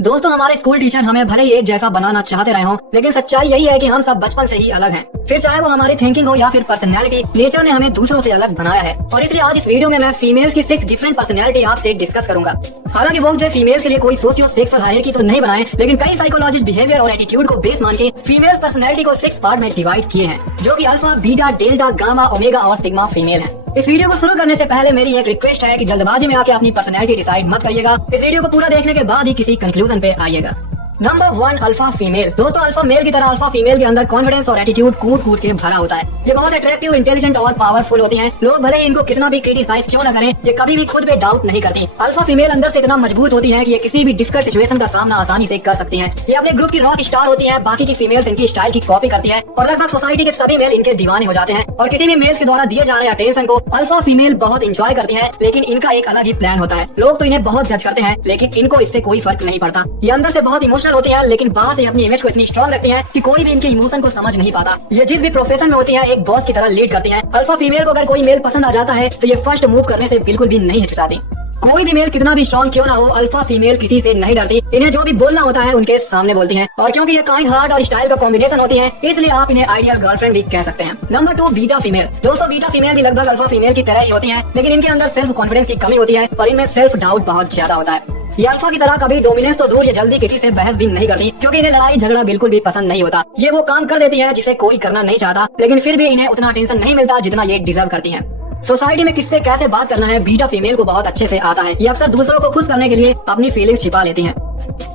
दोस्तों हमारे school teacher हमें भले ही एक जैसा बनाना चाहते रहे हों, लेकिन सच्चाई यही है कि हम सब बचपन से ही अलग हैं। फिर चाहे वो हमारी थिंकिंग हो या फिर पर्सनैलिटी, नेचर ने हमें दूसरों से अलग बनाया है। और इसलिए आज इस वीडियो में मैं फीमेल्स की 6 डिफरेंट पर्सनैलिटी आपसे डिस्कस करूंगा। हालांकि वो जो फीमेल्स के लिए कोई सोशियो सेक्सुअल हायरार्की तो नहीं बनाए, लेकिन कई साइकोलॉजिस्ट बिहेवियर और एटीट्यूड को बेस मान के फीमेल्स पर्सनैलिटी को 6 पार्ट में डिवाइड किए हैं, जो कि alpha, beta, delta, gamma, omega और सिग्मा फीमेल है। इस वीडियो को शुरू करने से पहले मेरी एक रिक्वेस्ट है कि जल्दबाजी में आके अपनी पर्सनैलिटी डिसाइड मत करिएगा। इस वीडियो को पूरा देखने के बाद ही किसी कंक्लूजन पे आइएगा। Number 1, alpha female. दोस्तों अल्फा मेल की तरह अल्फा फीमेल के अंदर कॉन्फिडेंस और एटीट्यूड कूट कूट के भरा होता है। ये बहुत अट्रैक्टिव, इंटेलिजेंट और पावरफुल होती हैं। लोग भले ही इनको कितना भी क्रिटिसाइज क्यों न करें, ये कभी भी खुद पे डाउट नहीं करती। अल्फा फीमेल अंदर से इतना मजबूत होती है कि ये किसी भी डिफिकल्ट सिचुएशन का सामना आसानी से कर सकती हैं। ये अपने ग्रुप की रॉक स्टार होती हैं। बाकी की फीमेल्स इनकी स्टाइल की कॉपी करती है और लगभग सोसाइटी के सभी मेल इनके दीवाने हो जाते हैं। और किसी भी मेल्स के द्वारा दिए जा रहे अटेंशन को अल्फा फीमेल बहुत इंजॉय करती है, लेकिन इनका एक अलग ही प्लान होता है। लोग तो इन्हें बहुत जज करते हैं, लेकिन इनको इससे कोई फर्क नहीं पड़ता। ये अंदर से बहुत इमोशनल होती है, लेकिन से अपनी इमेज को इतनी स्ट्रॉन्ग रखती हैं कि कोई भी इनके इमोशन को समझ नहीं पाता। ये जिस भी प्रोफेशन में होती हैं, एक बॉस की तरह लीड करती हैं। अल्फा फीमेल को अगर कोई मेल पसंद आ जाता है तो ये फर्स्ट मूव करने से बिल्कुल भी नहीं हिचकिचाती। कोई भी मेल कितना भी स्ट्रॉन्ग क्यों ना हो, अल्फा फीमेल किसी से नहीं डरती। इन्हें जो भी बोलना होता है उनके सामने बोलती हैं। और क्योंकि ये काइंड हार्ट और स्टाइल का कॉम्बिनेशन होती है, इसलिए आप इन्हें आइडियल गर्लफ्रेंड भी कह सकते हैं। Number 2, beta female. दोस्तों बीटा फीमेल भी लगभग अल्फा फीमेल की तरह ही होती है, लेकिन इनके अंदर सेल्फ कॉन्फिडेंस की कमी होती है और इनमें सेल्फ डाउट बहुत ज्यादा होता है। ये अल्फा की तरह कभी डोमिनेंस तो दूर, ये जल्दी किसी से बहस भी नहीं करती, क्योंकि इन्हें लड़ाई झगड़ा बिल्कुल भी पसंद नहीं होता। ये वो काम कर देती है जिसे कोई करना नहीं चाहता, लेकिन फिर भी इन्हें उतना अटेंशन नहीं मिलता जितना ये डिजर्व करती हैं। सोसाइटी में किससे कैसे बात करना है बीटा फीमेल को बहुत अच्छे से आता है। ये अक्सर दूसरों को खुश करने के लिए अपनी फीलिंग्स छिपा लेती हैं।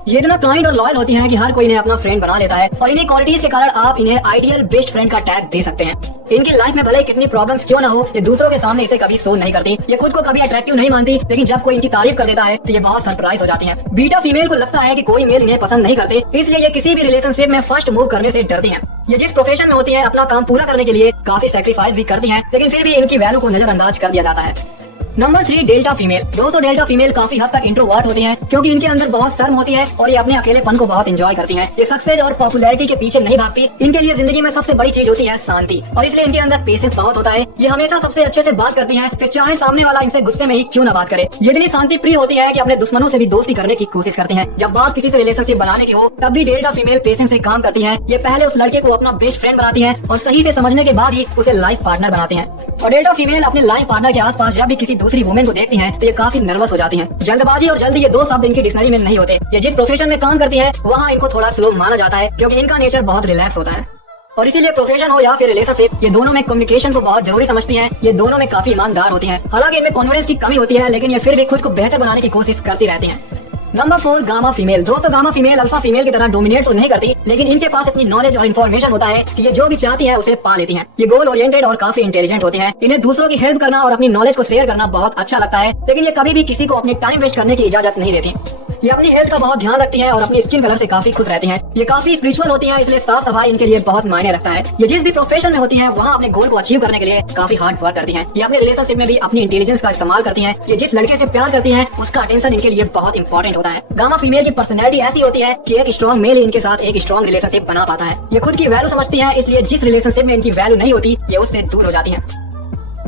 ये इतना काइंड और लॉयल होती हैं कि हर कोई इन्हें अपना फ्रेंड बना लेता है और इन्हीं क्वालिटीज के कारण आप इन्हें आइडियल बेस्ट फ्रेंड का टैग दे सकते हैं। इनकी लाइफ में भले ही कितनी प्रॉब्लम्स क्यों ना हो, ये दूसरों के सामने इसे कभी शो नहीं करती। ये खुद को कभी अट्रैक्टिव नहीं मानती, लेकिन जब कोई इनकी तारीफ कर देता है तो ये बहुत सरप्राइज हो जाती हैं। बीटा फीमेल को लगता है कि कोई मेल इन्हें पसंद नहीं करते, इसलिए ये किसी भी रिलेशनशिप में फर्स्ट मूव करने से डरती हैं। ये जिस प्रोफेशन में होती है अपना काम पूरा करने के लिए काफी सैक्रिफाइस भी करती हैं, लेकिन फिर भी इनकी वैल्यू को नजरअंदाज कर दिया जाता है। Number 3, delta female. दोस्तों डेल्टा फीमेल काफी हद तक इंट्रोवर्ट होती हैं, क्योंकि इनके अंदर बहुत शर्म होती है और ये अपने अकेलेपन को बहुत एंजॉय करती हैं। ये सक्सेस और पॉपुलैरिटी के पीछे नहीं भागती। इनके लिए जिंदगी में सबसे बड़ी चीज होती है शांति, और इसलिए इनके अंदर पेशेंस बहुत होता है। ये हमेशा सबसे अच्छे से बात करती हैं, फिर चाहे सामने वाला इनसे गुस्से में ही क्यों न बात करे। ये इतनी शांति प्रिय होती है कि अपने दुश्मनों से भी दोस्ती करने की कोशिश करती हैं। जब बात किसी से रिलेशनशिप बनाने की हो, तब भी डेल्टा फीमेल पेशेंस से काम करती है। ये पहले उस लड़के को अपना बेस्ट फ्रेंड बनाती है और सही से समझने के बाद ही उसे लाइफ पार्टनर बनाती है। और डेल्टा फीमेल अपने लाइफ पार्टनर के आसपास जब भी किसी दूसरी वुमेन को देखती है तो ये काफी नर्वस हो जाती हैं। जल्दबाजी और जल्दी ये दो शब्द इनकी डिक्शनरी में नहीं होते। ये जिस प्रोफेशन में काम करती है वहाँ इनको थोड़ा स्लो माना जाता है, क्योंकि इनका नेचर बहुत रिलैक्स होता है। और इसीलिए प्रोफेशन हो या फिर रिलेशनशिप, ये दोनों में कम्युनिकेशन को बहुत जरूरी समझती हैं। ये दोनों में काफी ईमानदार होती हैं। हालांकि इनमें कॉन्फिडेंस की कमी होती है, लेकिन ये फिर भी खुद को बेहतर बनाने की कोशिश करती रहती हैं। Number 4, gamma female. दोस्तों गामा फीमेल अल्फा फीमेल की तरह डोमिनेट तो नहीं करती, लेकिन इनके पास इतनी नॉलेज और इन्फॉर्मेशन होता है कि ये जो भी चाहती है उसे पा लेती हैं। ये गोल ओरिएंटेड और काफी इंटेलिजेंट होती हैं। इन्हें दूसरों की हेल्प करना और अपनी नॉलेज को शेयर करना बहुत अच्छा लगता है, लेकिन ये कभी भी किसी को अपने टाइम वेस्ट करने की इजाजत नहीं देती। ये अपनी हेल्थ का बहुत ध्यान रखती हैं और अपनी स्किन कलर से काफी खुश रहती हैं। ये काफी स्पिरिचुअल होती हैं, इसलिए साफ सफाई इनके लिए बहुत मायने रखता है। ये जिस भी प्रोफेशन में होती हैं वहाँ अपने गोल को अचीव करने के लिए काफी हार्ड वर्क करती हैं। ये अपने रिलेशनशिप में भी अपनी इंटेलिजेंस का इस्तेमाल करती हैं। ये जिस लड़के से प्यार करती हैं उसका अटेंशन इनके लिए बहुत इंपॉर्टेंट होता है। गामा फीमेल की पर्सनैलिटी ऐसी होती है कि एक स्ट्रॉन्ग मेल ही इनके साथ एक स्ट्रॉन्ग रिलेशनशिप बना पाता है। ये खुद की वैल्यू समझती है, इसलिए जिस रिलेशनशिप में इनकी वैल्यू नहीं होती ये उससे दूर हो जाती है।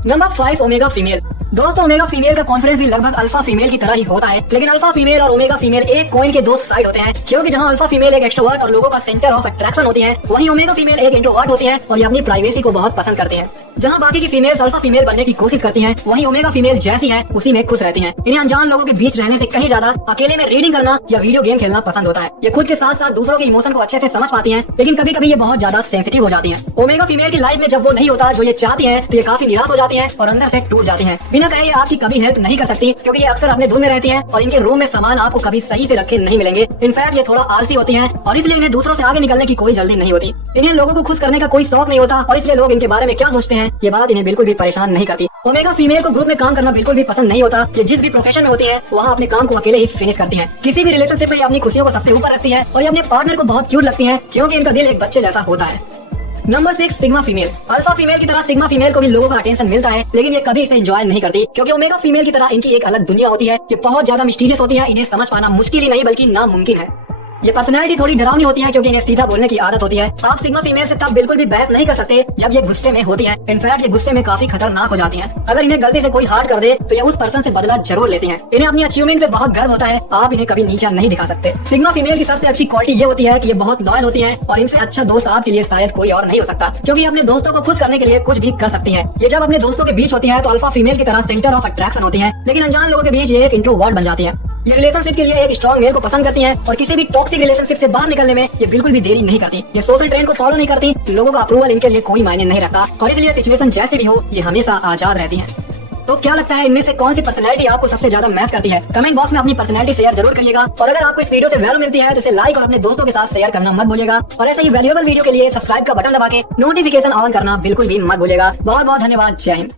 Number 5, omega female. दोस्तों ओमेगा फीमेल का कॉन्फिडेंस भी लगभग अल्फा फीमेल की तरह ही होता है, लेकिन अल्फा फीमेल और ओमेगा फीमेल एक कॉइन के दो साइड होते हैं। क्योंकि जहां अल्फा फीमेल एक एक्सट्रोवर्ट और लोगों का सेंटर ऑफ अट्रैक्शन होती है, वहीं ओमेगा फीमेल एक इंट्रोवर्ट होती है और ये अपनी प्राइवेसी को बहुत पसंद करते हैं। जहां बाकी की फीमेल्स अल्फा फीमेल बनने की कोशिश करती हैं, वहीं ओमेगा फीमेल जैसी हैं उसी में खुश रहती हैं। इन्हें अनजान लोगों के बीच रहने से कहीं ज्यादा अकेले में रीडिंग करना या वीडियो गेम खेलना पसंद होता है। ये खुद के साथ साथ दूसरों के इमोशन को अच्छे से समझ पाती हैं, लेकिन कभी कभी ये बहुत ज्यादा सेंसिटिव हो जाती हैं। ओमेगा फीमेल की लाइफ में जब वो नहीं होता जो ये चाहती हैं, तो ये काफी निराश हो जाती हैं और अंदर से टूट जाती हैं। बिना कहे आपकी कभी हेल्प नहीं कर सकती, क्योंकि ये अक्सर अपने धुन में रहती हैं और इनके रूम में सामान आपको कभी सही से रखे नहीं मिलेंगे। इनफैक्ट ये थोड़ा आलसी होती हैं और इसलिए इन्हें दूसरों से आगे निकलने की कोई जल्दी नहीं होती। इन्हें लोगों को खुश करने का कोई शौक नहीं होता और इसलिए लोग इनके बारे में क्या सोचते हैं ये बात इन्हें बिल्कुल भी परेशान नहीं करती। ओमेगा फीमेल को ग्रुप में काम करना बिल्कुल भी पसंद नहीं होता। ये जिस भी प्रोफेशन में होती है वहाँ अपने काम को अकेले ही फिनिश करती हैं। किसी भी रिलेशनशिप में ये अपनी खुशियों को सबसे ऊपर रखती है और ये अपने पार्टनर को बहुत क्यूट लगती है, क्योंकि इनका दिल एक बच्चे जैसा होता है। Number 6, sigma female. Alpha female की तरह सिग्मा फीमेल को भी लोगों का अटेंशन मिलता है, लेकिन ये कभी इसे एंजॉय नहीं करती, क्योंकि ओमेगा फीमेल की तरह इनकी एक अलग दुनिया होती है। ये बहुत ज्यादा मिस्टीरियस होती है, इन्हें समझ पाना मुश्किल ही नहीं बल्कि नामुमकिन है। ये पर्सनैलिटी थोड़ी डरावनी होती है क्योंकि इन्हें सीधा बोलने की आदत होती है। आप सिग्मा फीमेल से तब बिल्कुल भी बहस नहीं कर सकते जब ये गुस्से में होती हैं। इनफैक्ट ये गुस्से में काफी खतरनाक हो जाती हैं। अगर इन्हें गलती से कोई हार्ट कर दे तो ये उस पर्सन से बदला जरूर लेती हैं। इन्हें अपनी अचीवमेंट पे बहुत गर्व होता है। आप इन्हें कभी नीचा नहीं दिखा सकते। सिग्मा फीमेल की सबसे अच्छी क्वालिटी ये होती है कि ये बहुत लॉयल होती हैं और इनसे अच्छा दोस्त आपके लिए शायद कोई और नहीं हो सकता, क्योंकि अपने दोस्तों को खुश करने के लिए कुछ भी कर सकती हैं। ये जब अपने दोस्तों के बीच होती है तो अल्फा फीमेल की तरह सेंटर ऑफ अट्रैक्शन होती है, लेकिन अनजान लोगों के बीच ये एक इंट्रोवर्ट बन जाती है। ये रिलेशनशिप के लिए एक स्ट्रॉन्ग मेल को पसंद करती हैं और किसी भी टॉक्सिक रिलेशनशिप से बाहर निकलने में ये बिल्कुल भी देरी नहीं करती। ये सोशल ट्रेंड को फॉलो नहीं करती। लोगों का अप्रूवल इनके लिए कोई मायने नहीं रखता और इसलिए सिचुएशन जैसे भी हो ये हमेशा आजाद रहती हैं। तो क्या लगता है इनमें से कौन सी पर्सनैलिटी आपको सबसे ज्यादा मैच करती है? कमेंट बॉक्स में अपनी पर्सनैलिटी शेयर जरूर करिएगा और अगर आपको इस वीडियो से वैल्यू मिलती है तो इसे लाइक और अपने दोस्तों के साथ शेयर करना मत भूलिएगा और ऐसे ही वैल्यूएबल वीडियो के लिए सब्सक्राइब का बटन दबा के नोटिफिकेशन ऑन करना बिल्कुल भी मत भूलिएगा। बहुत बहुत धन्यवाद। जय हिंद।